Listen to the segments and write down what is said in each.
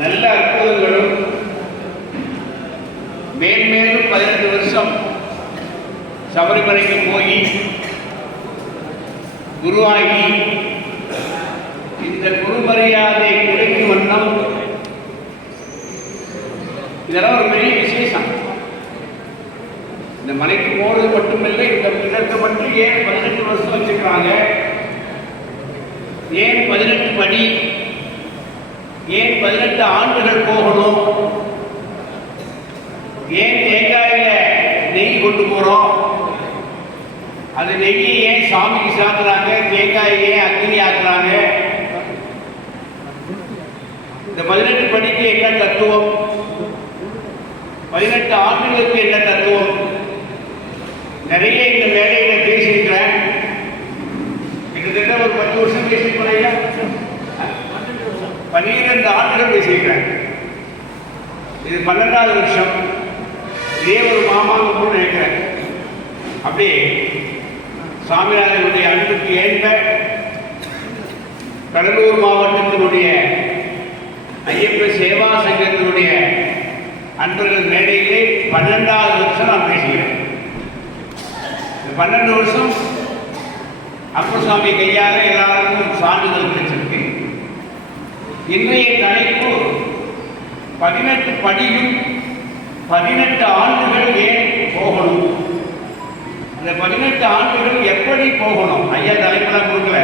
நல்ல அற்புதங்களும் மேன்மேலும் 18 வருஷம் சபரிமலைக்கு போய் குருவாகி இந்த குருமரியாதை கிடைக்கும் வண்ணம் இதெல்லாம் ஒரு பெரிய விசேஷம். இந்த மலைக்கு போறது மட்டுமில்லை, இந்த இதற்கு மட்டும் ஏன் 18 வருஷம் வச்சுக்கிறாங்க, ஏன் 18 படி, ஏன் 18 ஆண்டுகள் போகணும், ஏன் தேங்காயில நெய் கொண்டு போறோம், அது நெய்யை ஏன் சாமிக்கு சாத்துறாங்க, தேங்காயை ஏன் அக்னி ஆக்குறாங்க, இந்த 18 படிக்கு என்ன தத்துவம், 18 ஆண்டுகளுக்கு என்ன தத்துவம், நிறைய இந்த வேலையில பேசியிருக்கிறேன். கிட்டத்தட்ட ஒரு 10 வருஷம் பேசியிருக்கிறேன், 12 ஆண்டுகள் பேசியிருக்கிறேன். இது 12வது வருஷம். இதே ஒரு மாமாங்க கூட நினைக்கிறேன். அப்படியே சாமிநாதனுடைய அன்புக்கு ஏற்ப கடலூர் மாவட்டத்தினுடைய ஐயப்ப சேவா சங்கத்தினுடைய அன்பர்கள் மேடையிலே 12வது வருஷம் நான் பேசுகிறேன். 12 வருஷம் அப்பசாமி கையால எல்லாருக்கும் சான்றிதழ் கிடைச்சிருக்கு. இன்றைய தலைப்பு 18 படியும் 18 ஆண்டுகள் ஏன் போகணும், அந்த 18 ஆண்டுகள் எப்படி போகணும். ஐயா தலைப்பெல்லாம் கொடுக்கல,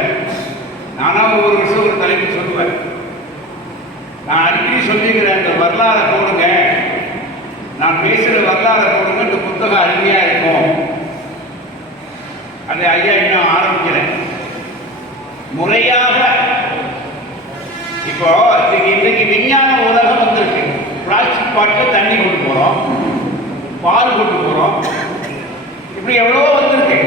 நானா ஒரு வருஷம் ஒரு தலைப்பு சொல்லுவேன். நான் அடிக்கடி சொல்லிக்கிறேன், இந்த வரலாறை போடுங்க, நான் பேசுகிற வரலாறை போடுங்க, இந்த புத்தகம் அருமையாக இருக்கும். அதை ஐயா இன்னும் ஆரம்பிக்கிறேன் முறையாக. இப்போ இன்னைக்கு விஞ்ஞான உலகம் வந்திருக்கு. பிளாஸ்டிக் பாட்டில் தண்ணி கொண்டு போகிறோம், பால் கொண்டு போகிறோம், இப்படி எவ்வளோ வந்திருக்கு.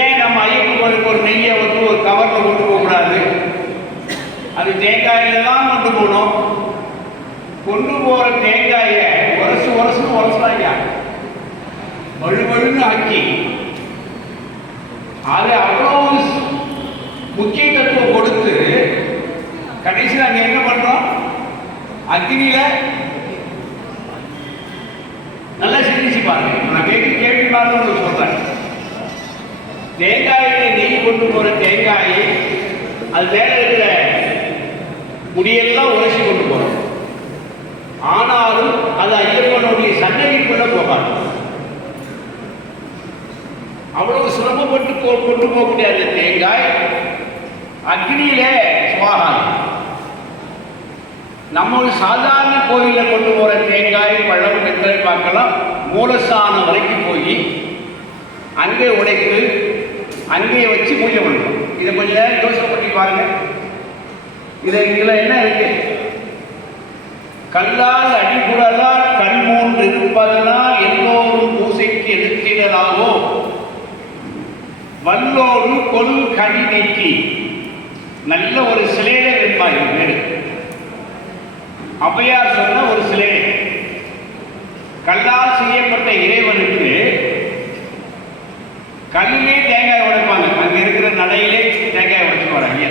ஏன் நம்ம ஐயப்பன் கோயிலுக்கு ஒரு நெய்யை வந்து ஒரு கவரில் கொண்டு போகக்கூடாது, அது தேங்காயில தான் கொண்டு போகணும். கொண்டு போகிற தேங்காயை உரசுறாங்க, வழுவழுன்னு ஆக்கி அதை அவ்வளோ முக்கியத்துவம் கொடுத்து கடைசி நாங்கள் என்ன பண்றோம், அக்னியில நல்லா சிந்திச்சு பாருங்க. நான் கேள்வி மாதிரி சொல்றேன். தேங்காயில நெய் கொண்டு போற தேங்காயை அது மேல இருக்கிற முடியெல்லாம் உரைச்சி கொண்டு போறோம். ஆனாலும் அது ஐயப்பனுடைய சன்னதிக்குள்ள போகாது. அவ்வளவு சிரமப்பட்டு கொண்டு போகக்கூடிய அந்த தேங்காய் அக்னியில சுவாகாது. நம்ம ஒரு சாதாரண கோயில கொண்டு போற தேங்காய் பழம் எத்தனை பார்க்கலாம், மூலஸ்தானம் வரைக்கும் போய் அங்கே உடைத்து அங்கே வச்சு பூஜை பண்ணுறோம். இதை கொஞ்சம் நேரம் யோசனை பண்ணி பாருங்க. இதில் என்ன இருக்கு, கல்லால் அடிபுடலால் கண்மூன்று இருப்பதனால் எல்லோரும் பூசைக்கு எதிர்த்திடலாகோ வல்லோடு கொல் கனி நீக்கி. நல்ல ஒரு சிலையில இருப்பாய் பேரு. ஔவையார் சொன்ன ஒரு சிலை. கல்லால் செய்யப்பட்ட இறைவனுக்கு கல்லிலே தேங்காய் உடைப்பாங்க. அங்க இருக்கிற நடையிலே தேங்காய் உடைச்சு வராங்க.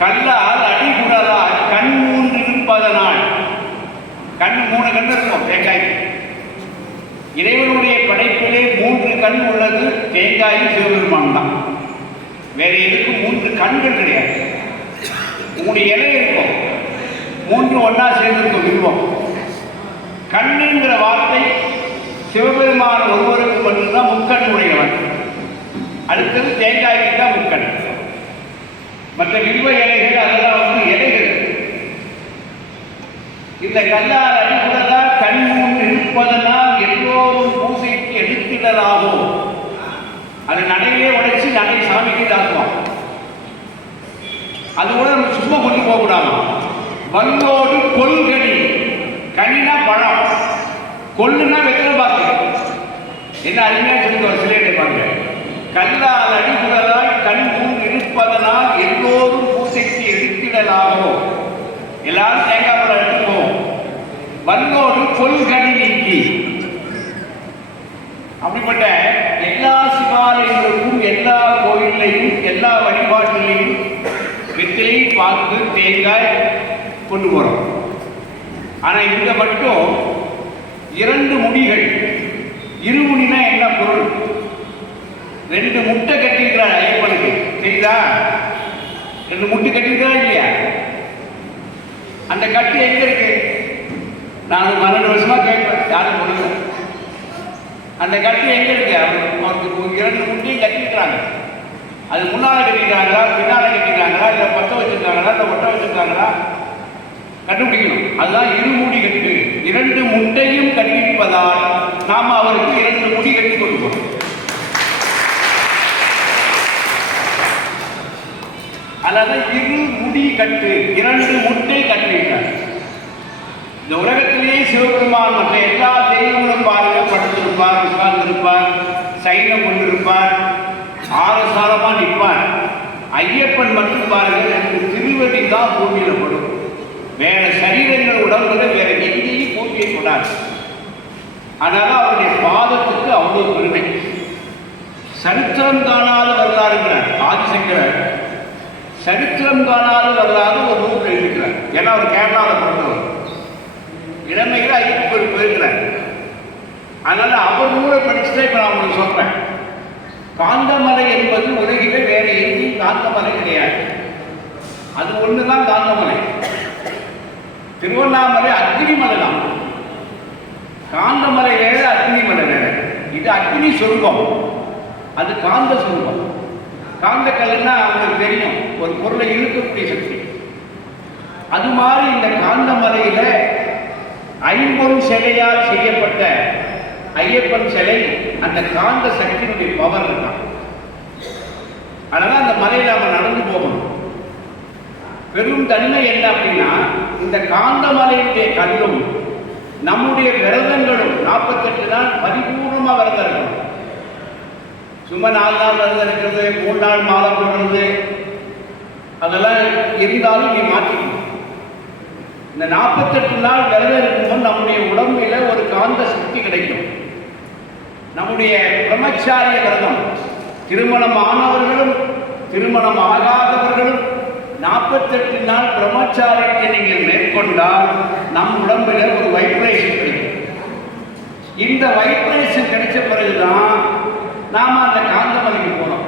கல்லால் அடிபுடலால் கண் மூன்று இருப்பதனால், கண் 3 கண் இருக்கும் தேங்காய்க்கு. இறைவனுடைய படைப்பிலே 3 கண் உள்ளது தேங்காயும் சிவபெருமான் தான். வேற எதுக்கும் 3 கண்கள் கிடையாது. 3 இலை இருக்கும், 3 ஒன்னா சேர்ந்திருக்கும் வில்வம். கண்ணுங்கிற வார்த்தை சிவபெருமான் ஒருவருக்கு மட்டும்தான் முக்கண் உடையவன். அடுத்தது தேங்காய்க்கு தான் முக்கண். மற்ற வில்வ இலைகள் அதெல்லாம் வந்து இலைகள். இந்த கல்லால் அடிபுடலால் கண் மூன்று இருப்பதனால் எல்லோரும் பூசைக்கு எடுத்திடலாகும். அது நடையிலே உடைச்சு நடை சாமிக்கு தாக்குவோம். அது கூட நம்ம சும்மா கொண்டு போகக்கூடாது. வல்லோடு கொள்கனி, கனினா பழம், கொள்ளுனா வெத்தலை பாக்கு. என்ன அருமையா சொல்லுங்க சிலையை பாருங்க. கல்லால் அடிபுடலால் கண் மூன்று இருப்பதனால் எல்லோரும் பூசைக்கு எடுத்திடலாகும். எல்லாரும் தேங்காய் பழம் எடுத்துப்போம். வல்லோடு கொள்கனி நீக்கி. அப்படிப்பட்ட எல்லா சிவாலயங்களுக்கும் எல்லா கோயிலையும் எல்லா வழிபாட்டிலையும் வெற்றிலை பாக்கு தேங்காய் கொண்டு போறோம். ஆனால் இங்கே மட்டும் 2 முடிகள். இருமுடினா என்ன பொருள்? 2 முட்டை கட்டியிருக்கிறார் ஐயப்பனுக்கு, தெரியுதா? 2 முட்டை கட்டியிருக்கிறா இல்லையா? அந்த கட்டு எங்க இருக்கு? நான் 12 வருஷமா கேட்பேன், யாரும் சொல்லுங்க. அந்த கட்டு எங்க இருக்கு? அவருக்கு 2 முட்டையும் கட்டியிருக்கிறாங்க. அது முன்னால கட்டிக்கிறாங்களா, பின்னால கட்டிக்கிறாங்களா, இல்லை பற்ற வச்சிருக்காங்களா, இல்லை ஒட்ட வச்சிருக்காங்களா? கண்டுபிடிக்கணும். அதுதான் இருமுடி கட்டு. 2 முட்டையும் கட்டியிருப்பதால் நாம் அவருக்கு 2 முடி கட்டி கொடுப்போம். அதாவது இருமுடி கட்டு, 2 முட்டை கட்டிவிட்டார். இந்த உலகத்திலேயே சிவபெருமான் மற்ற எல்லா தெய்வங்களும் பாருங்க, படுத்திருப்பார், உட்கார்ந்திருப்பார், சைனம் கொண்டிருப்பார், ஆரசாரமாக நிற்பார். ஐயப்பன் மட்டும் பாருங்க, 2 திருவடி தான் பூமியில் படும். வேற சரீரங்கள் உடம்புல வேற எங்கேயும் பூமியை கொண்டாரு. அதனால அவருடைய பாதத்துக்கு அவ்வளவு பெருமை. சரித்திரம் காணாத வரலாறுங்கிறார் ஆதிசங்கரர். சரித்திரம் காணாத வரலாறு ஒரு நூல் எழுதிக்கிறார். ஏன்னா அவர் கேரளாவில் பிறந்தவர், இளமையில் ஐயப்பன் போயிருக்கிறார். அதனால அவர் நூலை படிச்சுதான் இப்போ நான் உங்களுக்கு சொல்றேன். காந்தமலை என்பது உலகிலே வேற எங்கேயும் காந்தமலை கிடையாது. அது ஒண்ணுதான் காந்தமலை. திருவண்ணாமலை அக்னிமலை தான். காந்தமலை வேற, அக்னிமலை வேற. இது அக்னி சொருபம், அது காந்த சொருபம். காந்த கல்லுன்னா அவங்களுக்கு தெரியும், ஒரு பொருளை இழுக்கக்கூடிய சக்தி. அது மாதிரி இந்த காந்தமலையில 50 சிலையால் செய்யப்பட்ட ஐயப்பன் சிலை, அந்த காந்த சக்தியினுடைய பவர் இருக்கான். அதனால அந்த மலையில நம்ம நடந்து போகணும். பெரும் தன்மை என்ன அப்படின்னா, இந்த காந்தமலையுடைய கல்லும் நம்முடைய விரதங்களும் 48 நாள் பரிபூர்ணமா விரதம் இருக்கணும். சும்மா 4 நாள் விரதம் இருக்கிறது, 3 நாள் மாலை போடுறது, அதெல்லாம் இருந்தாலும் நீ மாற்றிக்கணும். இந்த 48 நாள் விரதம் இருக்கும்போது நம்முடைய உடம்பில ஒரு காந்த சக்தி கிடைக்கும். நம்முடைய பிரம்மச்சாரிய விரதம், திருமணம் ஆனவர்களும் திருமணம் ஆகாதவர்களும் 48 நாள் பிரம்மச்சாரியத்தை நீங்கள் மேற்கொண்டால் நம் உடம்பில் ஒரு வைப்ரேஷன் கிடைக்கும். இந்த வைப்ரேஷன் கிடைச்ச பிறகுதான் நாம் அந்த காந்தமலைக்கு போனோம்.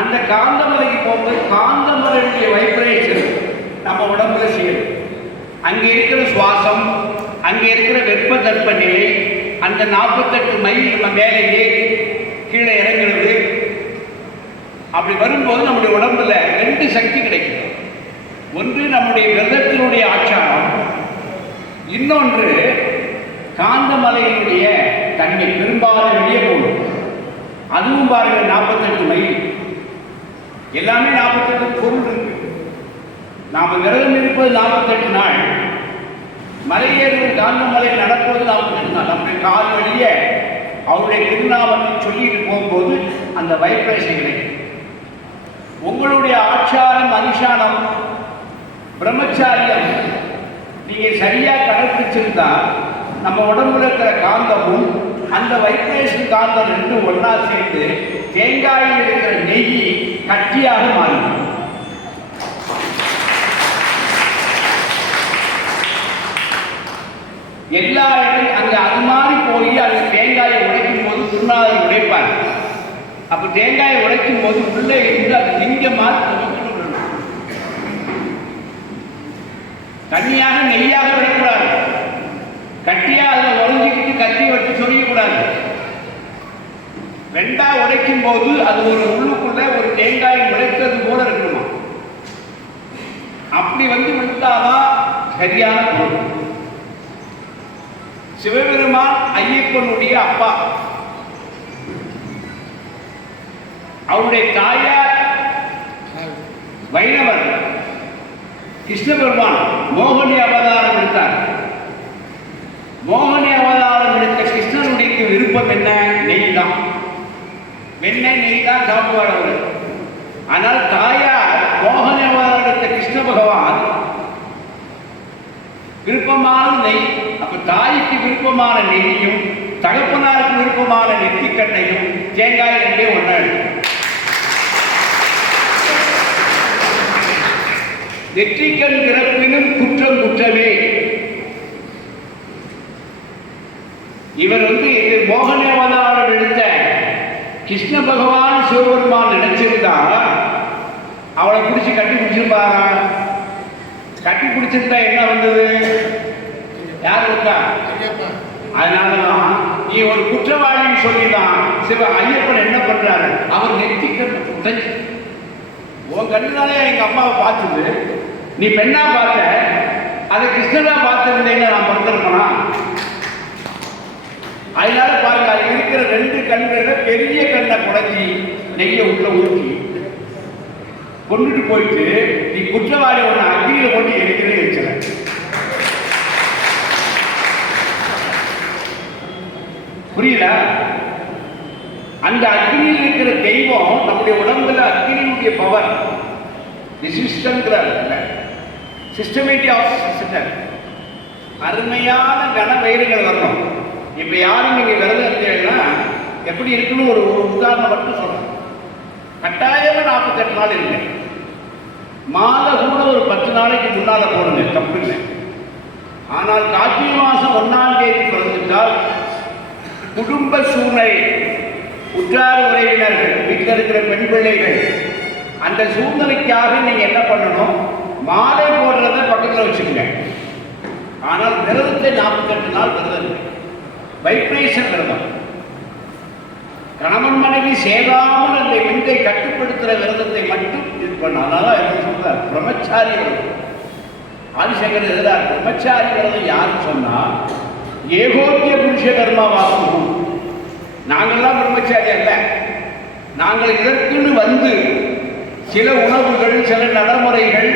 அந்த காந்தமலைக்கு போகும்போது காந்தமலையுடைய வைப்ரேஷன் நம்ம உடம்புல செய்யணும். அங்கே இருக்கிற சுவாசம், அங்கே இருக்கிற வெப்ப தட்ப நிலை, அந்த 48 மைல் நம்ம மேலே ஏறி கீழே இறங்குறது, அப்படி வரும்போது நம்முடைய உடம்புல 2 சக்தி கிடைக்கும். ஒன்று நம்முடைய விரதத்தினுடைய ஆச்சாரம், இன்னொன்று காந்தமலையினுடைய தன்மை பெரும்பாலும் வெளியே போகும். அதுவும் பாருங்க 48 மைல், எல்லாமே 48 பொருள் இருக்கு. நாம் விரதம் இருப்பது 48 நாள், மலையேறுவது காந்தமலை நடப்பது 48 நாள். நம்முடைய கால் வழியே அவருடைய திருநாமத்தை சொல்லிட்டு போகும்போது அந்த வைப்ரேஷன் கிடைக்கும். உங்களுடைய ஆச்சாரம், அனுஷ்டானம், பிரம்மச்சாரியம் நீங்க சரியா கடைபிடிச்சிருந்தா நம்ம உடம்புல இருக்கிற காந்தமும் அந்த வைப்ரேஷன் காந்தம் 2 ஒன்னா சேர்ந்து தேங்காயில் இருக்கிற நெய் கட்டியாக மாறிடும். எல்லா இடமும் அங்கே அது மாதிரி போய் அந்த தேங்காயை உடைக்கும் போது திருநாளை உடைப்பார். அப்ப தேங்காயை உடைக்கும் போது உள்ளே இருந்து அது லிங்க மாதிரி தண்ணியாக நெய்யாக விடக்கூடாது. கட்டியா அதில் உடைஞ்சிக்கிட்டு கத்தி வச்சு சொல்லிக்கூடாது. 2ஆ உடைக்கும் போது அது ஒரு உள்ளுக்குள்ள ஒரு தேங்காயை உடைத்தது போல இருக்கணுமா. அப்படி விட்டாதான் சரியான பொருள். சிவபெருமான் ஐயப்பனுடைய அப்பா, அவருடைய தாயார் வைணவர். கிருஷ்ண பெருமான் மோகினி அவதாரம் எடுத்தார். மோகினி அவதாரம் எடுத்த கிருஷ்ணனுடைய விருப்பம் என்ன? நெய் தான். வெண்ணெய் நெய் தான் சாப்பிடுவார் அவர். ஆனால் தாயார் மோகினி அவதாரம் எடுத்த கிருஷ்ண பகவான் விருப்பமான நெய். அப்ப தாய்க்கு விருப்பமான நெய்யும் தகப்பனாருக்கு விருப்பமான நெத்திக்கண்ணையும் தேங்காய் 2 ஒன்றா. நெற்றிக்கண் பிறப்பினும் குற்றம் குற்றமே. மோகன அவதாரம் எடுத்த கிருஷ்ண பகவான் சிவபெருமான் நினைச்சிருந்தா அவளை பிடிச்சி கட்டி பிடிச்சிருப்பாரா? கட்டி பிடிச்சிருந்தா என்ன வந்தது? யார் வந்தா? அதனாலதான் நீ ஒரு குற்றவாளின்னு சொல்லிதான் ஐயப்பன் என்ன பண்றாரு, அவர் நெத்திக்க உடைச்சு உன் கண்ணுதானே எங்க அம்மாவை பார்த்தது, நீ பெண்ணா பார்த்த, அதை கிருஷ்ணனா பார்த்திருந்தேன்னு நான் பிறந்திருப்பேனா? அதனால பாருங்க, அது இருக்கிற 2 கண்களை பெரிய கண்ணை குடைஞ்சி நெய்ய உள்ள ஊற்றி கொண்டுட்டு போயிட்டு நீ குற்றவாளி ஒன்று அக்னியில போட்டு எரிக்கிறே வச்சுற. புரியுதா? அந்த அக்னியில் இருக்கிற தெய்வம் நம்முடைய உடம்புல அக்னியுடைய பவர் சிஸ்டமேட்டிக் ஆஃப் சிஸ்டம். அருமையான கன வயிறுகள் வரணும். இப்ப யாரும் நீங்க விரதம் இருக்கீங்கன்னா எப்படி இருக்குன்னு ஒரு உதாரணம் மட்டும் சொல்றேன். கட்டாயம் 48 நாள் இல்லை, மாலை கூட ஒரு 10 நாளைக்கு முன்னால போடுங்க, தப்பு இல்லை. ஆனால் கார்த்திகை மாசம் 1ஆம் தேதி பிறந்துட்டால் குடும்ப சூழ்நிலை, உற்றார் உறவினர்கள், வீட்டில் இருக்கிற பெண் பிள்ளைகள், அந்த சூழ்நிலைக்காக நீங்க என்ன பண்ணணும், மாலை போடுறத பக்கத்தில் வச்சுக்கங்க. ஆனால் விரதத்தை 48 நாள் விரதம், வைப்ரேஷன் விரதம். கணவன் மனைவி சேராமல் அந்த விந்தை கட்டுப்படுத்துகிற விரதத்தை மட்டும் இது பண்ண. அதனால என்ன சொல்றார், பிரம்மச்சாரி விரதம். ஆதிசங்கர் எதிராக பிரம்மச்சாரி விரதம் யாருன்னு சொன்னா ஏகோக்கிய புருஷ கர்மாவாகும். நாங்கள்லாம் பிரம்மச்சாரி அல்ல, நாங்கள் இதற்குன்னு வந்து சில உணவுகள், சில நடைமுறைகள்,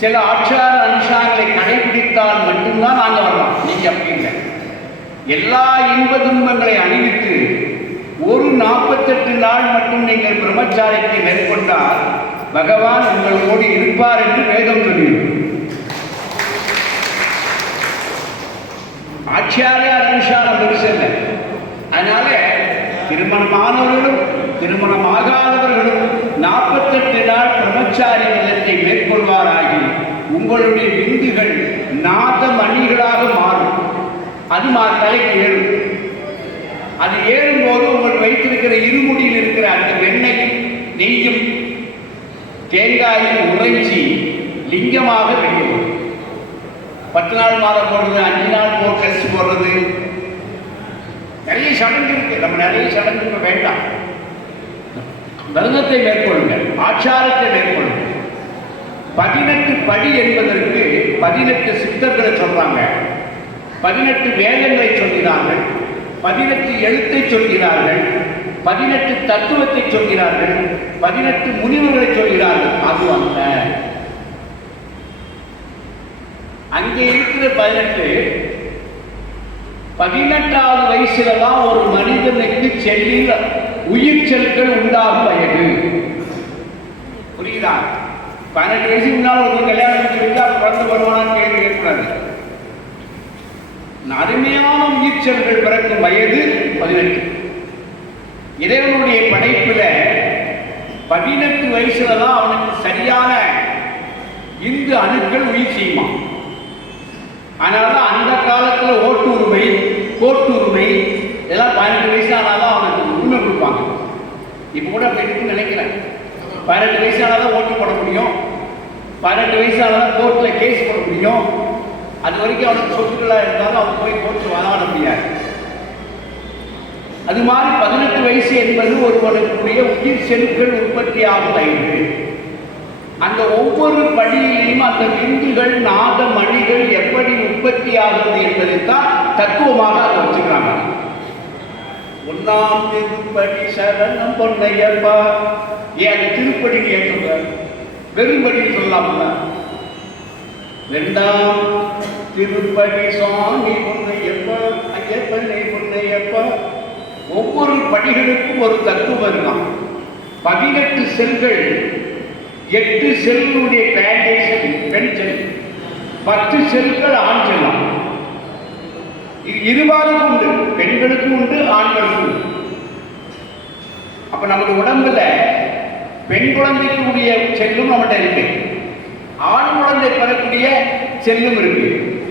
சில ஆச்சார அனுஷ்டானங்களை கடைபிடித்தால் மட்டும்தான் நாங்கள் வரலாம். நீங்க அப்படி இல்லை. எல்லா இன்ப துன்பங்களை அணிவித்து ஒரு 48 நாள் மட்டும் நீங்கள் பிரம்மச்சாரியத்தை மேற்கொண்டால் பகவான் உங்களோடு இருப்பார் என்று வேதம் சொல்லிடும். ஆச்சாரிய அனுஷ்டானம் பெருசல்ல. அதனால திருமணமானவர்களும் திருமணமாகாதவர்களும் 48 நாள் பிரம்மச்சாரி விரதத்தை மேற்கொள்வாராகி உங்களுடைய விந்துகள் நாத மணிகளாக மாறும். அது தலைக்கு ஏறும். அது ஏறும்போது உங்கள் வைத்திருக்கிற இருமுடியில் இருக்கிற அந்த வெண்ணையும் நெய்யும் தேங்காயும் உறைஞ்சி லிங்கமாக வெளியே 10 நாள் மாதம் போடுறது, 5 நாள் கழிச்சு போடுறது, நிறைய சடங்கு இருக்கு. நம்ம நிறைய சடங்கு வேண்டாம். விரதத்தை மேற்கொள்ளுங்க, ஆச்சாரத்தை மேற்கொள்ளுங்க. 18 படி என்பதற்கு 18 சித்தர்களை சொல்றாங்க, 18 வேதங்களை சொல்கிறார்கள், 18 எழுத்தை சொல்கிறார்கள், 18 தத்துவத்தை சொல்கிறார்கள், 18 முனிவர்களை சொல்கிறார்கள். அது அல்ல, அங்கே இருக்கிற 18வது வயசுல தான் ஒரு மனிதனுக்கு செல்லில் உயிர் செல்கள் உண்டாகும் வயது. புரியுதா? 18 வயசுக்கு முன்னால் ஒரு கல்யாணம் சொல்லிட்டு அவர் பிறந்து வருவானான்னு கேள்வி கேட்கக்கூடாது. அருமையான உயிர் செல்கள் பிறக்கும் வயது 18. இறைவனுடைய படைப்புல 18 வயசுல தான் அவனுக்கு சரியான இந்து அணுக்கள் உயிர் செய்யுமா. அதனாலதான் அந்த காலத்துல ஓட்டு உரிமை, கோட்டு உரிமை இதெல்லாம் 18 வயசு ஆனாதான் அவனுக்கு உரிமை கொடுப்பாங்க. இப்ப கூட அப்படி இருக்குன்னு நினைக்கிறேன். 18 வயசு ஆனாதான் ஓட்டு போட முடியும், 18 வயசு ஆனாதான் கோர்ட்ல கேஸ் போட முடியும். அது வரைக்கும் அவனுக்கு சொத்துக்களா இருந்தாலும் அவன் போய் கோர்ட்டு வாதாட முடியாது. அது மாதிரி 18 வயசு என்பது ஒருவனுக்குரிய உயிர் செல்கள் உற்பத்தி ஆகும் வயது. அந்த ஒவ்வொரு படியிலையும் அந்த விந்துகள், நாத மணிகள் எப்படி உற்பத்தி ஆகுது என்பதைத்தான் தத்துவமாக அதை வச்சுக்கிறாங்க. 1ஆம் திருப்படி சரணம் பொன்னையப்பா. ஏன் அந்த திருப்படி ஏற்றுங்க, வெறும்படின்னு சொல்லலாம்ல. 2ஆம் திருப்படி சுவாமி பொன்னையப்பா, ஐயப்பனை பொன்னையப்பா. ஒவ்வொரு படிகளுக்கும் ஒரு தத்துவம் இருக்கான். 18 செல்கள், 8 செல்களுடைய கிராண்டேஷன் பெண் செல், 10 செல்கள் ஆண் செல்லாம். இது இருபாலும் உண்டு, பெண்களுக்கும் உண்டு, ஆண்களுக்கும் உண்டு. அப்ப நமது உடம்புல பெண் குழந்தைக்குரிய செல்லும் நம்மகிட்ட இருக்கு, ஆண் குழந்தை பெறக்கூடிய செல்லும் இருக்கு.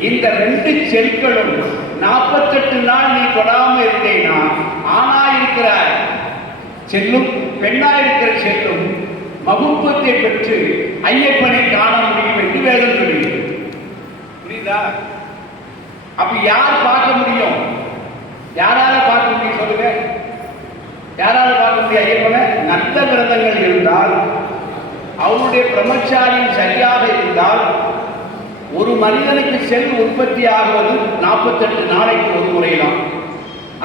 இந்த 2 செல்களும் 48 நாள் நீ தொடாமல் இருந்தேன்னா ஆணா இருக்கிற செல்லும் பெண்ணா இருக்கிற செல்லும் மகுப்பத்தை பெற்று ஐயப்பனை காண முடியும் என்று வேதம் சொல்லுகிறது. புரியுதா? அப்ப யார் பார்க்க முடியும்? யாரால பார்க்க முடியும் சொல்லுங்க? யாரால பார்க்க முடியும் ஐயப்பனை? நல்ல விரதங்கள் இருந்தால், அவருடைய பிரம்மச்சாரியம் சரியாக இருந்தால், ஒரு மனிதனுக்கு செல் உற்பத்தி ஆகுவது 48 நாளைக்கு ஒரு முறைதான்.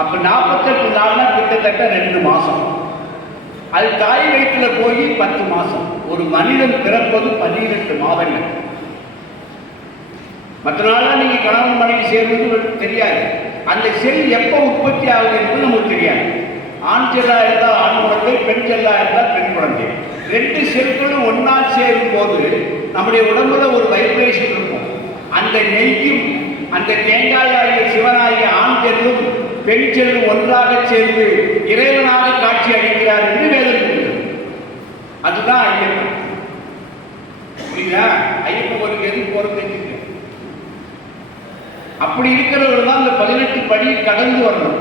அப்ப 48 நாள்னா கிட்டத்தட்ட 2 மாசம். அது தாய் வயிற்றுல போய் 10 மாசம். ஒரு மனிதன் பிறப்பது 18 மாதங்கள். மற்ற நாளா நீங்க கணவன் மனைவி சேர்வது தெரியாது. அந்த செல் எப்போ உற்பத்தி ஆகுது என்பது நமக்கு தெரியாது. ஆண் செல்லா இருந்தால் ஆண் குழந்தை, பெண் செல்லா இருந்தால் பெண் குழந்தை. 2 செல்களும் ஒன்னா சேரும் போது நம்முடைய உடம்புல ஒரு வைப்ரேஷன் இருக்கும். அந்த நெய்யும் அந்த தேங்காயாகிய சிவனாகிய ஆண் செல்லும் பெண் செல்லும் ஒன்றாக சேர்ந்து இறைவனாக காட்சி அளிக்கிறார் என்று வேதம் சொல்கிறது. அதுதான் ஐயப்பன். புரியுதா? ஐயப்பன் கோயிலுக்கு எதுக்கு போறது தெரிஞ்சுக்க. அப்படி இருக்கிறவர்கள் தான் அந்த 18 படி கடந்து வரணும்.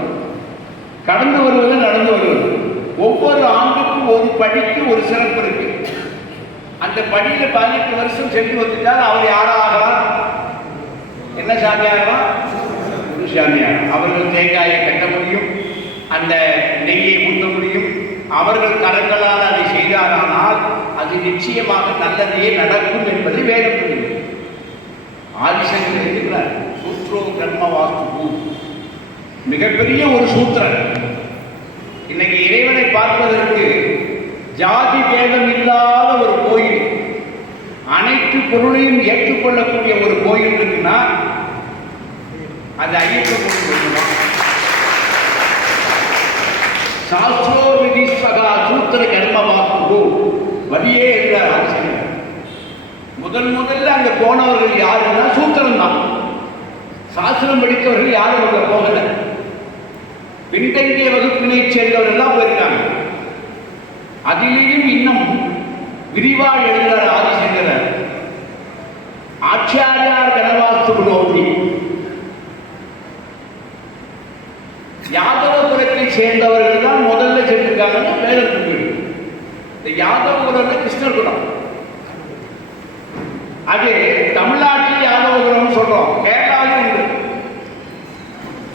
கடந்து வருவது நடந்து வருவது. ஒவ்வொரு ஆண்டுக்கும் ஒரு படிக்கு ஒரு சிறப்பு இருக்கு. அந்த படியில 18 வருஷம் சென்று வந்துட்டால் அவர் யாராகலாம்? என்ன சாமியாகலாம்? குரு சாமியார். அவர்கள் தேங்காயை கட்ட முடியும், அந்த நெய்யை ஊட்ட முடியும். அவர்கள் கரங்களால் அதை செய்தாரானால் அது நிச்சயமாக நல்லதையே நடக்கும் என்பதை வேதம் சொல்லுகிறது. ஆதிசங்கர் இருக்கிறார், சூத்ரோ கர்ம வாஸ்து, மிகப்பெரிய ஒரு சூத்திரன். இன்னைக்கு இறைவனை பார்ப்பதற்கு ஜாதி பேதம் இல்லாத ஒரு கோயில், அனைத்து பொருளையும் ஏற்றுக்கொள்ளக்கூடிய ஒரு கோயில் இருக்குன்னா அது ஐயப்பன் கோயில். சாஸ்திரோ விதி சகா சூத்திர கர்ம வாக்கு வலியே இருக்கிறார் ஆசிரியர். முதல்ல அங்க போனவர்கள் யாருன்னா சூத்திரம் தான். சாஸ்திரம் படித்தவர்கள் யாரும் அங்க போகல. பின்தங்கிய வகுப்பினை சேர்ந்தவர்கள் எல்லாம் போயிருக்காங்க. அதிலேயும் இன்னும் விரிவாக எழுதுகிறார் ஆதிசங்கரர். ஆச்சாரியார் கனவாஸ்து நோக்கி யாதவபுரத்தை சேர்ந்தவர்கள் தான் முதல்ல சென்றிருக்காங்கன்னு வேதம் சொல்லுது. இந்த யாதவபுரம் கிருஷ்ணர்புரம். அது தமிழ்நாட்டில் யாதவபுரம் சொல்றோம், கேரளாவில் உண்டு.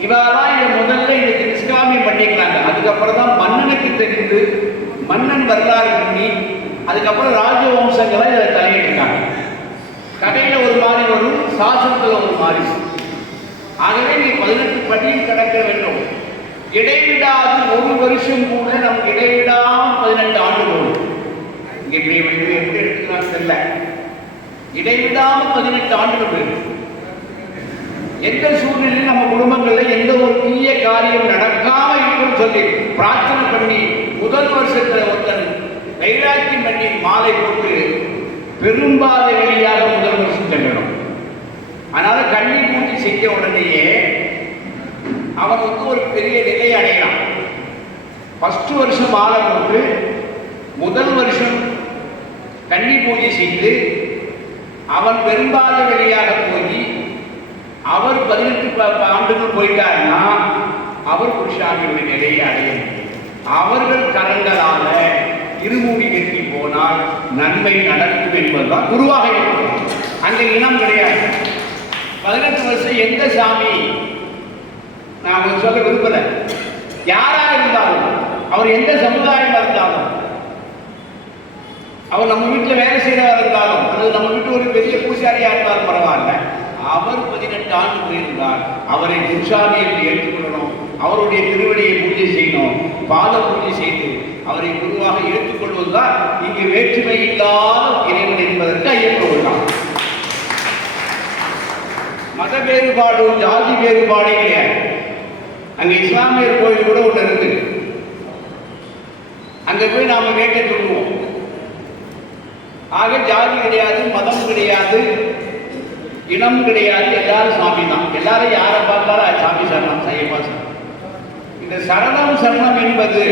இவரெல்லாம் இதை முதல்ல இதுக்கு நிஷ்காமியம் பண்ணிக்கிறாங்க. அதுக்கப்புறம் தான் மன்னனுக்கு தெரிந்து மன்னன் வரலாறு பண்ணி அதுக்கப்புறம் ராஜவம்சங்களை இதை தலையிட்டிருக்காங்க. கதையில ஒரு மாதிரி வரும், சாசனத்தில் ஒரு மாதிரி. ஆகவே நீ 18 படியும் கடக்க வேண்டும். இடைவிடாது ஒரு வருஷம் கூட நமக்கு இடைவிடாமல் 18 ஆண்டு போடும். இங்கே எப்படி எடுத்துக்கலாம் தெரியல. இடைவிடாமல் 18 ஆண்டுகள் போயிடும். எந்த சூழ்நிலையும் நம்ம குடும்பங்களில் எந்த ஒரு தீய காரியம் நடக்காம இருக்குன்னு சொல்லி பிரார்த்தனை பண்ணி முதல் வருஷத்துல ஒருத்தன் வைராக்கியம் பண்ணி மாலை போட்டு பெரும்பாலை வழியாக முதல் வருஷம் செல்லணும். அதனால கண்ணி பூஜை செஞ்ச உடனேயே அவன் ஒரு பெரிய நிலை அடையலாம். ஃபர்ஸ்ட் வருஷம் மாலை போட்டு முதல் வருஷம் கன்னி பூஜை செய்து அவன் பெரும்பாலை வழியாக போய் அவர் 18 ஆண்டுகள் போயிட்டாருன்னா அவர் குருசாமியுடைய நிலையை அடைய முடியும். அவர்கள் கரங்களால இருமூடி கட்டி போனால் நன்மை நடக்கும் என்பதுதான் குருவாக இருக்கும். அந்த இனம் கிடையாது. 18 வருஷம் எந்த சாமி நான் சொல்ல விரும்பல. யாரா இருந்தாலும், அவர் எந்த சமுதாயம் இருந்தாலும், அவர் நம்ம வீட்டில் வேலை செய்யறதா இருந்தாலும், அல்லது நம்ம வீட்டு ஒரு பெரிய பூசாரியா இருந்தாலும் பரவாயில்ல, அவர் 18 ஆண்டு போயிருந்தார். அவரை குருசாமி என்று ஏற்றுக்கொள்ளணும். அவருடைய திருவடியை பூஜை செய்யணும். பாத பூஜை செய்து அவரை குருவாக ஏற்றுக்கொள்வதுதான் இங்கு வேற்றுமை இல்லாத இறைவன் என்பதற்கு ஐயப்படுவதுதான். மத வேறுபாடு, ஜாதி வேறுபாடே கிடையாது. அங்க இஸ்லாமியர் கோயில் கூட ஒன்று இருக்கு. அங்க போய் நாம வேட்டை சொல்லுவோம். ஆக ஜாதி கிடையாது, மதம் கிடையாது, இனம் கிடையாது, எல்லாரும் சாமி தான். எல்லாரும் யாரை பார்த்தாலும் சாமி சரணம், சையப்பா சரணம். இந்த சரணம் சரணம் என்பது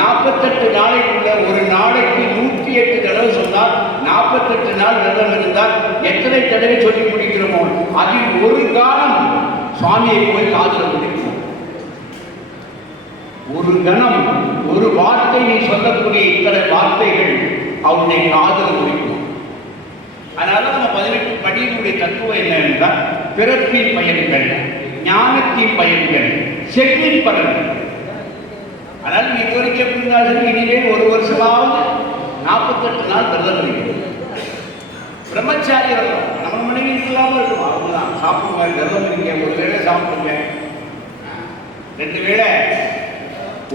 48 நாளைக்குள்ள ஒரு நாளைக்கு 108 தடவை சொன்னால் 48 நாள் விரதம் இருந்தால் எத்தனை தடவை சொல்லி முடிக்கிறோமோ அதில் ஒரு காலம் சுவாமியை போய் காதுல முடிப்போம். ஒரு கணம் ஒரு வார்த்தை நீ சொல்லக்கூடிய இத்தனை வார்த்தைகள் அவனுடைய காதுல முடிக்கும். அதனால நம்ம 18 படியினுடைய தத்துவம் என்ன என்றால் பிறப்பின் பயன்கள், ஞானத்தின் பயன்கள், செல்வின் பலன்கள். அதனால இதுவரைக்கும் எப்படி இருந்தாலும் இனிமே ஒரு வருஷமாவது 48 நாள் விரதம் இருக்கும். பிரம்மச்சாரி வரலாம், நம்ம மனைவி இல்லாமல் இருக்கும். அவங்கதான் சாப்பிடுவாங்க, விரதம் இருக்க, ஒரு வேளை சாப்பிடுங்க, 2 வேளை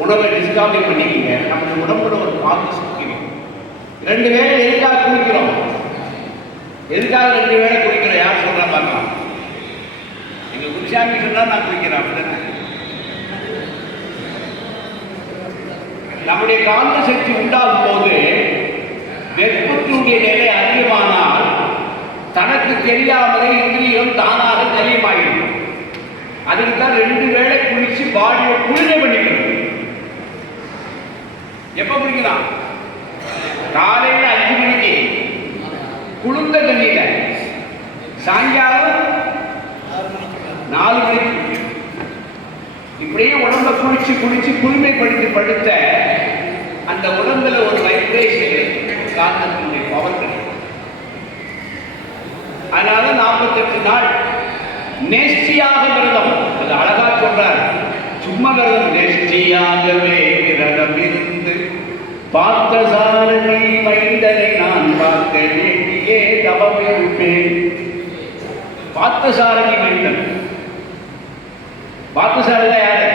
உணவை டிஸ்கார்ட் பண்ணிக்கங்க. நம்ம உடம்புல ஒரு பாக்கு சுத்திடும். 2 வேளை எதுக்காக குளிக்கிறோம்? எதுக்காக 2 வேளை குளிக்கிறோம்? யார் சொல்றா பார்க்கலாம். எங்க குருசாமி சொன்னா நான் குளிக்கிறேன். அப்படித்தானே நம்முடைய காந்த சக்தி உண்டாகும் போது வெப்பத்தினுடைய நிலை அதிகமானால் தனக்கு தெரியாமலே இந்திரியம் தானாக தெரியுமாயிடும். அதுக்கு தான் 2 வேளை குளிச்சு பாடியை குளிர பண்ணிக்கணும். எப்ப குளிக்கலாம்? காலையில் 5 மணிக்கு குளிர்ந்த தண்ணியில, சாயங்காலம் 4 மணிக்கு. இப்படியே உடம்ப குளிச்சு குளிச்சு குளுமைப்படுத்தி படுத்த அந்த உடம்புல ஒரு வைப்ரேஷன் காந்தத்தினுடைய பவர் கிடைக்கும். அதனால 48 நாள் நேஷ்டியாக விரதம். அது அழகா சொல்றார். சும்மா விரதம் நேஷ்டியாகவே விரதம் இருந்து பார்த்த சாரணி மைந்தனை நான் பார்க்க வேண்டியே தவம் இருப்பேன். பார்த்த சாரணி மைந்தன். பார்த்தசாரதி யாரு?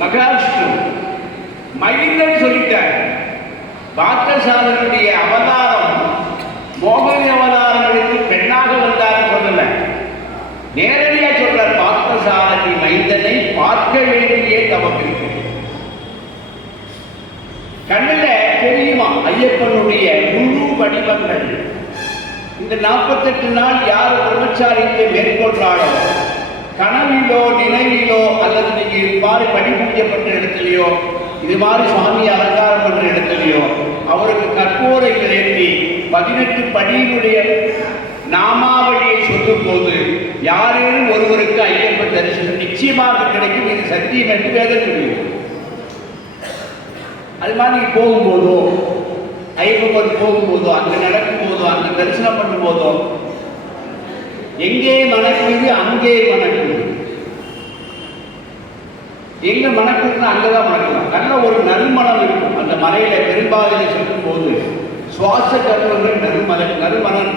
மகாவிஷ்ணு. மைந்தன் சொல்லிட்டார். பார்த்தசாரனுடைய அவதாரம் மோகினி அவதாரம் எடுத்து பெண்ணாக வந்தார் சொல்லல, நேரடியா சொல்றார். பார்த்தசாரதி மைந்தனை பார்க்க வேண்டியே தவம் இருக்கும். கண்ணுல தெரியுமா ஐயப்பனுடைய முழு வடிவங்கள். இந்த 48 நாள் யார் பிரம்மச்சாரியத்தை மேற்கொள்றாளோ, கனவிலோ நினைவிலோ அல்லது நீங்க இது மாதிரி படிப்பூஜைப்பட்ட இடத்துலையோ, இது மாதிரி சுவாமி அலங்காரம் பண்ற இடத்துலையோ அவருக்கு கற்பூரைகள் ஏற்றி 18 படியினுடைய நாமாவளியை சொல்லும் போது யாரேனும் ஒருவருக்கு ஐயப்பன் தரிசனம் நிச்சயமாக கிடைக்கும். இது சத்தியம் என்று வேதம் சொல்லுது. அது மாதிரி நீங்க போகும்போதோ, ஐயப்பன் போகும்போதோ, அங்க நடக்கும் போதோ, அங்க தரிசனம் பண்ணும் போதோ எங்கே மணக்குது அங்கே மணக்குது. எங்க மணக்குதுன்னா அங்கதான் மணக்கலாம். நல்ல ஒரு நறுமணம் இருக்கும். அந்த மலையில பெரும்பாலும் சொல்லும் போது சுவாச கருவங்கள் நறுமணம்,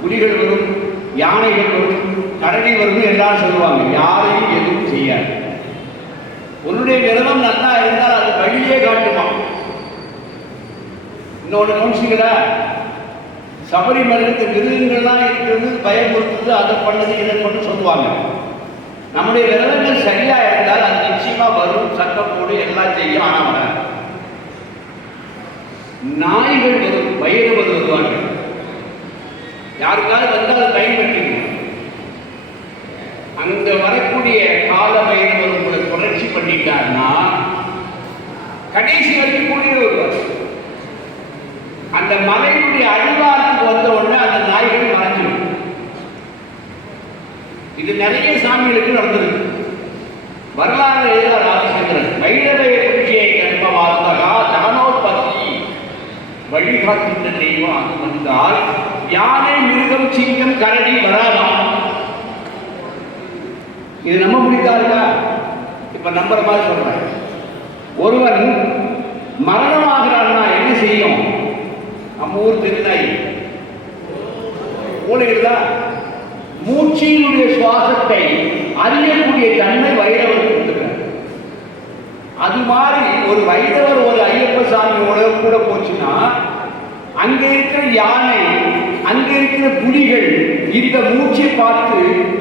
புலிகள் வரும், யானைகள் வரும், கரடி வரும் எல்லாம் சொல்லுவாங்க. யாரையும் எதுவும் செய்யாது. உன்னுடைய விரதம் நல்லா இருந்தால் அது வழியே காட்டுமா. இன்னொன்று கவனிச்சிங்களா? சபரிமலைக்கு மிருகங்கள்லாம் இருக்கிறது, பயமுறுத்துது, அதை பண்ணது இதை பண்ணு சொல்லுவாங்க. நம்முடைய விரதங்கள் சரியா இருந்தால் அது நிச்சயமா வரும். சட்டப்போடு எல்லாம் செய்யும். ஆனால் நாய்கள் வரும், பைரவர் வருவாங்க. யாருக்காவது வந்தால் பயன்படுத்திக்கணும். அந்த வரக்கூடிய கால பைரவர் உங்களை தொடர்ச்சி பண்ணிட்டாருன்னா கடைசி வரைக்கும் கூடிய வருவார். அந்த மலையினுடைய அடிவாரத்துக்கு வந்த உடனே அந்த நாய்கள் மறைஞ்சிடும். இது நிறைய சாமிகளுக்கு நடந்தது. வரலாறு எழுதார் ஆதிசங்கரன். வைரவ பூஜையை கர்ப்பவார்த்தகா தானோத்பத்தி வழிகாட்டுகின்ற தெய்வம் அது வந்தால் யானை, மிருகம், சிங்கம், கரடி வராதாம். இது நம்ப முடியாதா? இப்ப நம்புற மாதிரி சொல்றேன். ஒருவன் மரணமாகிறான்னா என்ன செய்யும்? நம்ம ஊர் திருநாய் ஊழியர்களா மூச்சினுடைய சுவாசத்தை அறியக்கூடிய தன்மை வைரவர் கொடுத்துருக்கார். அது மாதிரி ஒரு வைரவர் ஒரு ஐயப்ப சாமியோட கூட போச்சுன்னா அங்க இருக்கிற யானை, அங்க இருக்கிற புலிகள் இந்த மூச்சை பார்த்து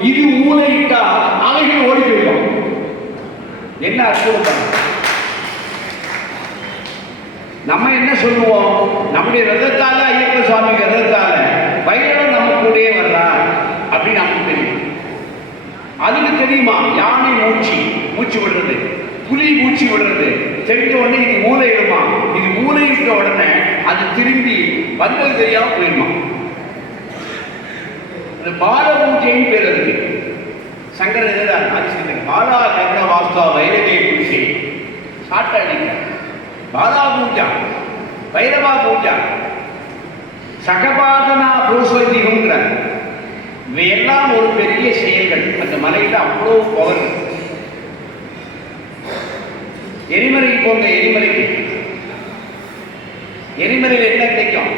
இது ஊழையிட்டா அவைகள் ஓடி போயிடும். என்ன அற்புதம்! நம்ம என்ன சொல்லுவோம்? நம்முடைய ரதத்தால, ஐயப்ப சுவாமி ரதத்தால வைரவர் நம்ம கூடயே வர்றார் அப்படின்னு நமக்கு தெரியும். அதுக்கு தெரியுமா? யானை மூச்சு விடுறது, புலி மூச்சு விடுறது தெரிஞ்ச உடனே இது மூளையிடுமா, இது மூளையிட்ட உடனே அது திரும்பி வந்தது தெரியாம போயிடுமா. அந்த பால பூஜைன்னு பேர் இருக்கு. சங்கரன் எழுதுறார் ஆதிசங்கரன் பாலா கர்ண வாஸ்தா வைரவே பூஜை சாட்ட அடிக்கிறார். பாலா பூஜா, வைரவா பூஜா, சகபாதனா பூஸ்வதிகம்ங்கிறார். இவையெல்லாம் ஒரு பெரிய செயல்கள். அந்த மலையில் அவ்வளோ பவர். எரிமலைக்கு போங்க, எரிமலையில் என்ன கிடைக்கும்?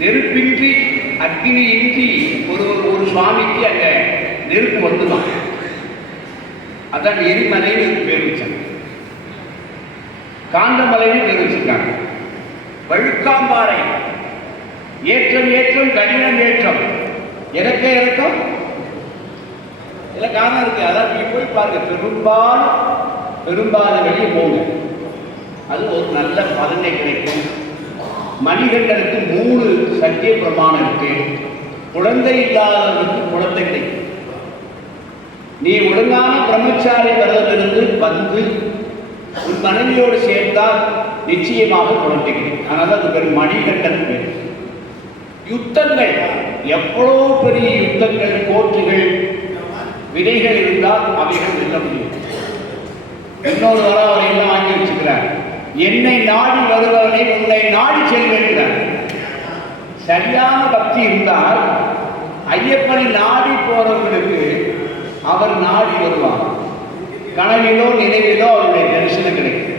நெருப்பின்றி அக்னியின்றி ஒரு சுவாமிக்கு அங்க நெருப்பு வந்துதான். அதான் எரிமலைன்னு பேர் வச்சாங்க. காந்தமலைன்னு பேர் வச்சிருக்காங்க. வழுக்காம்பாறை, ஏற்றம் ஏற்றம் கடினம் ஏற்றம், இறக்க இறக்கம் இல்லை காரணம் இருக்கு. அதான் நீங்க போய் பாருங்க. பெரும்பாலும் வெளியே போங்க, அது ஒரு நல்ல பலனை கிடைக்கும். மனிதர்களுக்கு 3 சத்திய பிரமாணம் இருக்கு. குழந்தை இல்லாதவர்களுக்கு குழந்தை கிடைக்கும். நீ ஒழுங்கான பிரம்மச்சாரி விரதத்திலிருந்து வந்து உன் மனைவியோடு சேர்ந்தால் நிச்சயமாக குழந்தை கிடைக்கும். அதனால அது பேர் மணிகண்டன் பேர். யுத்தங்கள், எவ்வளோ பெரிய யுத்தங்கள், போற்றுகள், விதைகள் இருந்தால் அவைகள் வெல்ல முடியும். இன்னொரு வாரம் அவர் என்ன வாங்கி வச்சுக்கிறார்? என்னை நாடி வருபவனை உன்னை நாடி செல்கிறார். சரியான பக்தி இருந்தால் ஐயப்பனை நாடி போறவர்களுக்கு அவர் நாடி வருவார். கனவிலோ நினைவிலோ அவருடைய தரிசனம் கிடைக்கும்.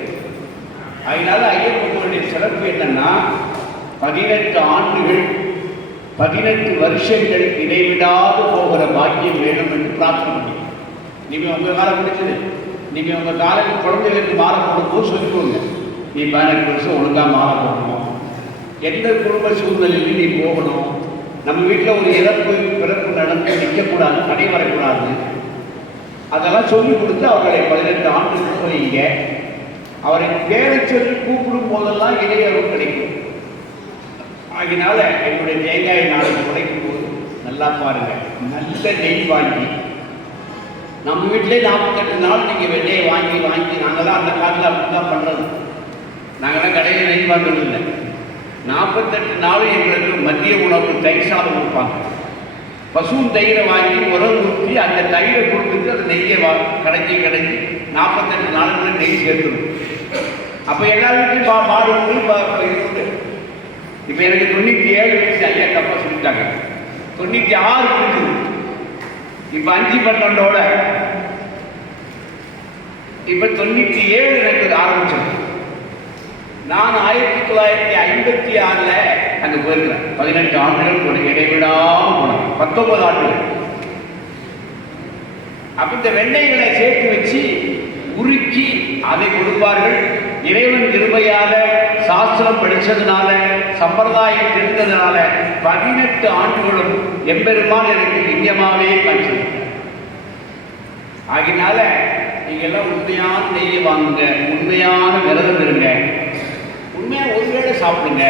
அதனால ஐயப்பனுடைய சிறப்பு என்னன்னா 18 ஆண்டுகள் 18 வருஷங்கள் இடைவிடாது போகிற பாக்கியம் வேணும் என்று பிரார்த்தனை பண்ணி. நீங்கள் உங்கள் காலம் முடிச்சது, நீங்கள் உங்கள் காலையில் குழந்தைகளுக்கு மாலை போடும்போது சொல்லிக்கோங்க, நீ 18 வருஷம் ஒழுங்காக மாலை போடணும், எந்த குடும்ப சூழ்நிலையிலும் நீ போகணும், நம்ம வீட்டில் ஒரு இறப்பு பிறப்பு நடந்து நிற்கக்கூடாது, தடை வரக்கூடாது, அதெல்லாம் சொல்லிக் கொடுத்து அவர்களை 18 ஆண்டுகள் வைங்க. அவரை பேரை சொல்லி கூப்பிடும் போதெல்லாம் இடையரும் கிடைக்கும். அதனால என்னுடைய தேங்காயை நாளைக்கு உடைக்கும் போது நல்லா பாருங்க, நல்ல நெய் வாங்கி, நம்ம வீட்டிலே 48 நாள் நீங்கள் வெள்ளையை வாங்கி நாங்களாம் அந்த காலத்தில் அப்படி தான் பண்ணுறது. நாங்களாம் கடையில் நெய் வாங்குறது இல்லை. 48 நாள் எங்களுக்கு மதிய உணவு தயிர் சாதம் கொடுப்பாங்க. பசுவும் தயிரை வாங்கி உரம் ஊற்றி அந்த தயிரை கொடுத்துட்டு அந்த நெய்யை கடைஞ்சி 48 நாளுக்கு நெய் சேர்த்துடும். அப்போ எல்லா வீட்லையும் மாடு இருக்குது. இப்போ எனக்கு 97 வயசு, ஐயா தப்பா சொல்லிட்டாங்க, 96 இருக்குது. இப்போ 5-12ஓட இப்போ 97 எனக்கு ஆரம்பிச்சது. நான் 1956 அங்கே போயிருக்கிறேன். 18 ஆண்டுகள் கூட இடைவிடாமல் போனேன். 19 ஆண்டுகள். அப்போ இந்த வெண்ணைகளை சேர்த்து வச்சு உருக்கி அதை கொடுப்பார்கள். இறைவன் கிருபையால, சாஸ்திரம் படித்ததுனால, சம்பிரதாயம் தெரிந்ததுனால 18 ஆண்டுகளும் எம்பெருமான் எனக்கு லிங்கமாகவே காட்சியிருக்கிறார். ஆகினால நீங்கள்லாம் உண்மையான நெய்யை வாங்குங்க, உண்மையான விரதம் இருங்க, உண்மையாக ஒருவேளை சாப்பிடுங்க.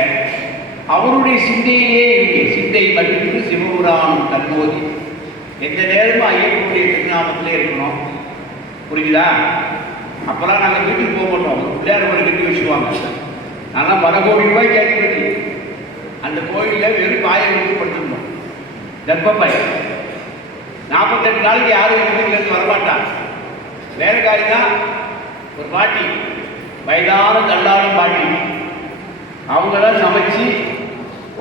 அவருடைய சிந்தையிலே இருக்கு. சிந்தை மகிழ்ந்து சிவபுராணம் தற்போது எந்த நேரமும் ஐயப்பனுடைய திருநாமத்திலே இருக்கணும். புரியுதா? அப்போல்லாம் நாங்கள் வீட்டுக்கு போக மாட்டோம். பிள்ளையார் கோயில் கட்டி வச்சுக்குவாங்க. நான்லாம் பல கோடி ரூபாய் கேட்டு அந்த கோயிலில் வெறும் பாயை படுத்திருந்தோம். கர்ப்பப்பை 48 நாளைக்கு யாரும் வீட்டிலேருந்து வரமாட்டான். வேலைக்காரி தான் ஒரு பாட்டி, வயதான தள்ளாடும் பாட்டி. அவங்களாம் சமைச்சு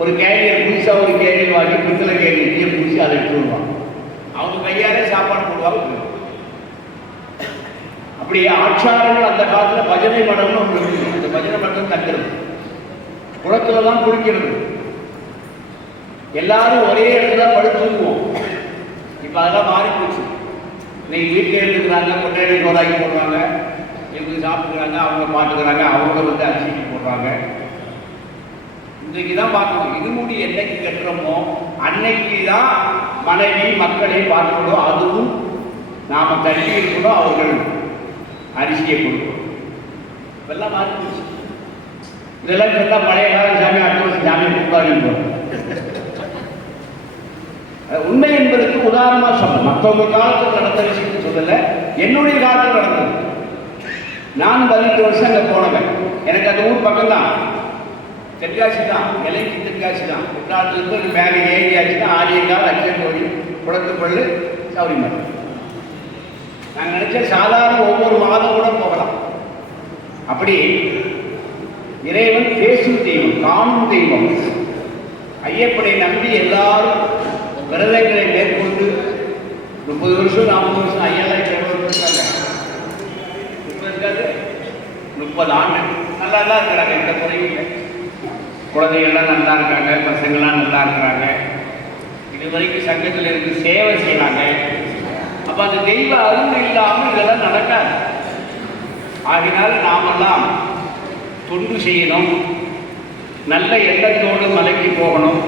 ஒரு கேரியர், புதுசாக ஒரு கேரியர் வாங்கி பித்தளை கேரியர் பூசி அதை எடுத்து வருவாங்க. அவங்க கையாலே சாப்பாடு போடுவாங்க. அப்படி ஆச்சாரங்கள் அந்த காலத்தில் பஜனை மடம்னு ஒன்று இருக்குது. அந்த பஜனை மடம் தங்கிறது, குளத்துல தான் குளிக்கிறது, எல்லாரும் ஒரே இடத்துல படுத்துக்குவோம். இப்போ அதெல்லாம் மாறி போச்சு. இன்னைக்கு வீட்டில் இருக்கிறாங்க, கொண்டாடி நோராக்கி போடுறாங்க, இவங்க சாப்பிட்டுக்கிறாங்க, அவங்க பார்த்துக்கிறாங்க, அவங்க வந்து அரிசி போடுறாங்க. இன்றைக்கு தான் பார்க்கணும். இது மூடி என்னைக்கு கட்டுறோமோ அன்னைக்கு தான் மனைவி மக்களை பார்க்கணும். அதுவும் நாம் தள்ளி இருக்கணும், அவர்கள் அரிசியை கொடுக்கணும். இதெல்லாம் மாறி போச்சு. இதெல்லாம் சொன்னால் பழைய கால சாமி, அடுத்த வருஷம் சாமி கொடுத்தாங்க. உண்மை என்பதற்கு உதாரணமாக சொல்லணும். மற்றவங்க காலத்தில் நடந்த விஷயத்தை சொல்லலை, என்னுடைய காலத்தில் நடந்தது. நான் 18 வருஷம் அங்கே போனவன். எனக்கு அந்த ஊர் பக்கம் தான், தென்காசி தான், எல்லைக்கு தென்காசி தான். குற்றாலத்துலேருந்து மேலே ஏரியாச்சு தான். ஆரியங்கால், அச்சங்கோடி, குளத்துப்பள்ளு, சபரிமலை. நாங்கள் நினைச்ச சாதாரண ஒவ்வொரு மாதம் கூட போகலாம். அப்படி இறைவன் பேசும் தெய்வம், காணும் தெய்வம். ஐயப்பனை நம்பி எல்லாரும் விரதங்களை மேற்கொண்டு 30 வருஷம் 40 வருஷம் ஐயாலாம் எவ்வளோ இருக்காங்க? 30 ஆண்டு நல்லா தான் இருக்கிறாங்க, எந்த குறையும் இல்லை. குழந்தைகள்லாம் நல்லா இருக்காங்க, பசங்கள்லாம் நல்லா இருக்கிறாங்க. இது வரைக்கும் சங்கத்தில் இருந்து சேவை செய்கிறாங்க. அப்போ அந்த தெய்வ அருள் இல்லாமல் இதெல்லாம் நடக்காது. ஆகினால் நாமெல்லாம் தொண்டு செய்யணும், நல்ல எண்ணத்தோடு மலைக்கு போகணும்,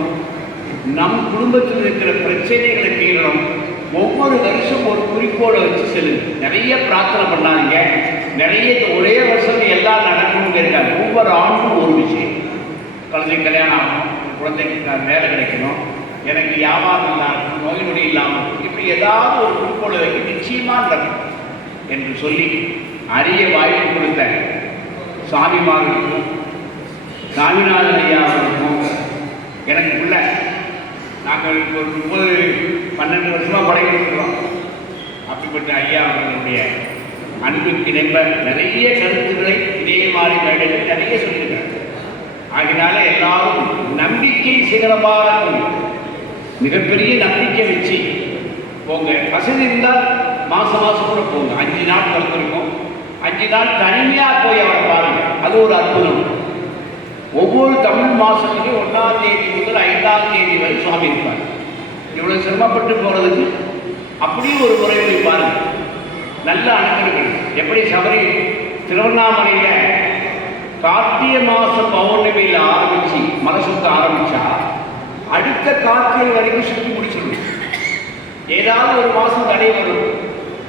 நம் குடும்பத்தில் இருக்கிற பிரச்சனைகளை தீரணும். ஒவ்வொரு வருஷம் ஒரு குறிக்கோளை வச்சு செல்லுங்க. நிறைய பிரார்த்தனை பண்ணாதீங்க. நிறைய ஒரே வருஷம் எல்லாம் நடக்கணும்னு இருக்காங்க. ஒவ்வொரு ஆண்டும் ஒரு விஷயம். குழந்தைக்கு கல்யாணம் ஆகணும், குழந்தைக்கு வேலை கிடைக்கணும், எனக்கு வியாபாரம் இல்லாமல், நோய் நொடி இல்லாமல், இப்படி ஏதாவது ஒரு குறிக்கோளை வைக்க நிச்சயமாக நடக்கும் என்று சொல்லி அரிய வாய்ப்பு கொடுத்த சாமிமார்களுக்கும் சாமிநாதன் ஐயா அவர்களுக்கும் எனக்கு உள்ள நாங்கள் ஒரு 30-12 வருஷமாக படைக்கிறோம். அப்படிப்பட்ட ஐயா அவர்களுடைய அன்புக்கு நம்ப நிறைய கருத்துக்களை இதே மாதிரி மேடைகள் நிறைய சொல்லியிருக்காங்க. ஆகினால எல்லாரும் நம்பிக்கை சிகரமாக மிகப்பெரிய நம்பிக்கை வச்சு போங்க. வசதி இருந்தால் மாதம் கூட போங்க. 5 நாள் திறந்திருக்கும். 5 நாள் தனிமையாக போய் அவரை பாருங்க. அது ஒரு அற்புதம். ஒவ்வொரு தமிழ் மாதத்துலையும் 1ஆம் தேதி முதல் 5ஆம் தேதி வரை சுவாமி இருப்பார். இவ்வளோ சிரமப்பட்டு போகிறதுக்கு அப்படியே ஒரு முறை போய் பாருங்க. நல்ல அனுபவங்கள். எப்படி சபரி திருவண்ணாமலையில் கார்த்திகை மாத பௌர்ணமியில் ஆரம்பித்து மலை சுத்த ஆரம்பித்தா அடுத்த கார்த்திகை வரைக்கும் சுற்றி முடிச்சிடும். ஏதாவது ஒரு மாதம் தடை வரும்.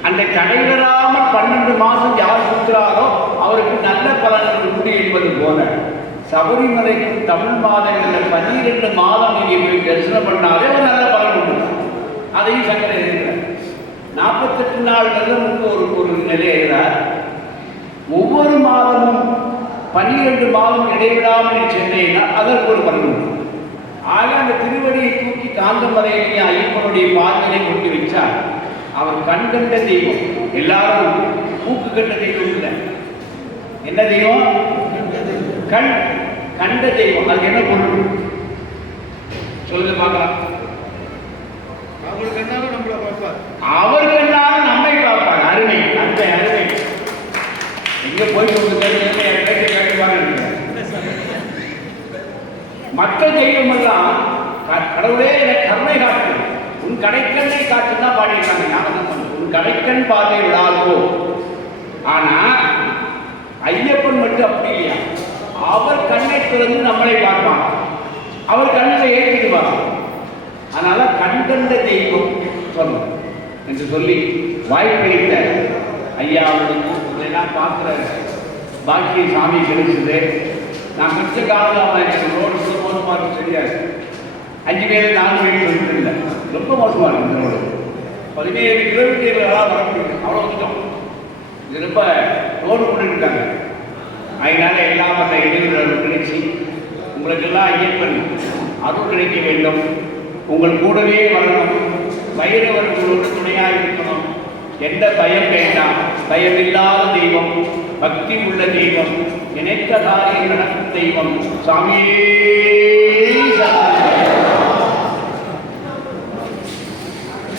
அந்த தடை வராமல் 12 மாதம் யார் சுற்றுறாரோ அவருக்கு நல்ல பலன்கள் உண்டு என்பது போல சபரிமலைக்கு தமிழ் மாதங்களில் 12 மாதம் நீங்கள் போய் தரிசனம் பண்ணாலே ஒரு நல்ல பலன் உண்டு. அதையும் சங்கரை எழுதுகிறார். 48 நாள் நல்ல ஒரு நிலை எழுதுகிறார். ஒவ்வொரு மாதமும் 12 மாதம் இடைவிடாமல் சென்றேன்னா அதற்கு ஒரு பலன் உண்டு. ஆக அந்த திருவடியை தூக்கி காந்தமலையிலேயே ஐயப்பனுடைய பாதங்களை கொண்டு வச்சார். அவர் கண் கண்ட தெய்வம். எல்லாரும் மூக்கு கண்ட தெய்வம் இல்லை. என்ன தெய்வம்? கண் கண்ட தெய்வம். அதுக்கு என்ன பொருள் சொல்லுங்க பார்க்கலாம். அவர் கண்ணாலும் நம்மளை பார்ப்பார். அவர் கண்ணாலும் நம்மை பார்ப்பார். அருமை, அந்த அருமை. எங்க போய் மற்ற தெய்வம் எல்லாம் கடவுளே எனக்கு கருணை காட்டு, உன் கடைக்கண்ணை காட்டுன்னா பாடியிருக்காங்க. ஞாபகம், உன் கடைக்கண் பார்வை விடாதோ. ஆனா ஐயப்பன் மட்டும் அப்படி இல்லையா. அவர் கண்ணை திறந்து நம்மளை பார்ப்பான். அவர் கண்ணில் ஏற்றிடுவார். அதனால கண் கண்ட தெய்வம் சொல்லும் என்று சொல்லி வாய்ப்பளித்த ஐயாவுக்கும் இதெல்லாம் பார்க்குற பாக்கிய சாமி கிடைச்சது. நான் பெற்ற காலம் ரோடு மோசமாக இருக்கும். தெரியாது. 5 பேர் 4 வீடு வந்துட்டு ரொம்ப மோசமாக இருக்கு. இந்த ரோடு 17 கிலோமீட்டர்களாக வர முடியும். அவ்வளோ வந்துட்டோம். இது ரொம்ப ரோடு கொண்டுட்டாங்க. அதனால எல்லாம் அந்த இடைவெளிகள் கிடைச்சி உங்களுக்கெல்லாம் ஐயப்பன் அருள் கிடைக்க வேண்டும். உங்கள் கூடவே வரணும். வைரவர்களோடு துணையாக இருக்கணும். எந்த பயம் வேண்டாம். பயமில்லாத தெய்வம், பக்தி உள்ள தெய்வம், நினைத்த காரியம் நடக்கும் தெய்வம் சாமியே.